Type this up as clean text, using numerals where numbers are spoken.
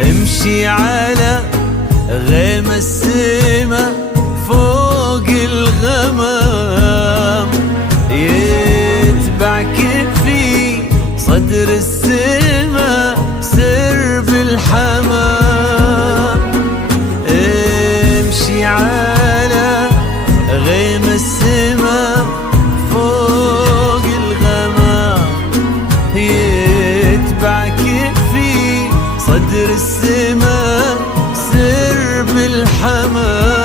امشي على غيم السما فوق الغمام، يتبعك في صدر السما سرب الحمام. امشي على غيم السما فوق الغمام، يتبعك في صدر السما سرب الحمام.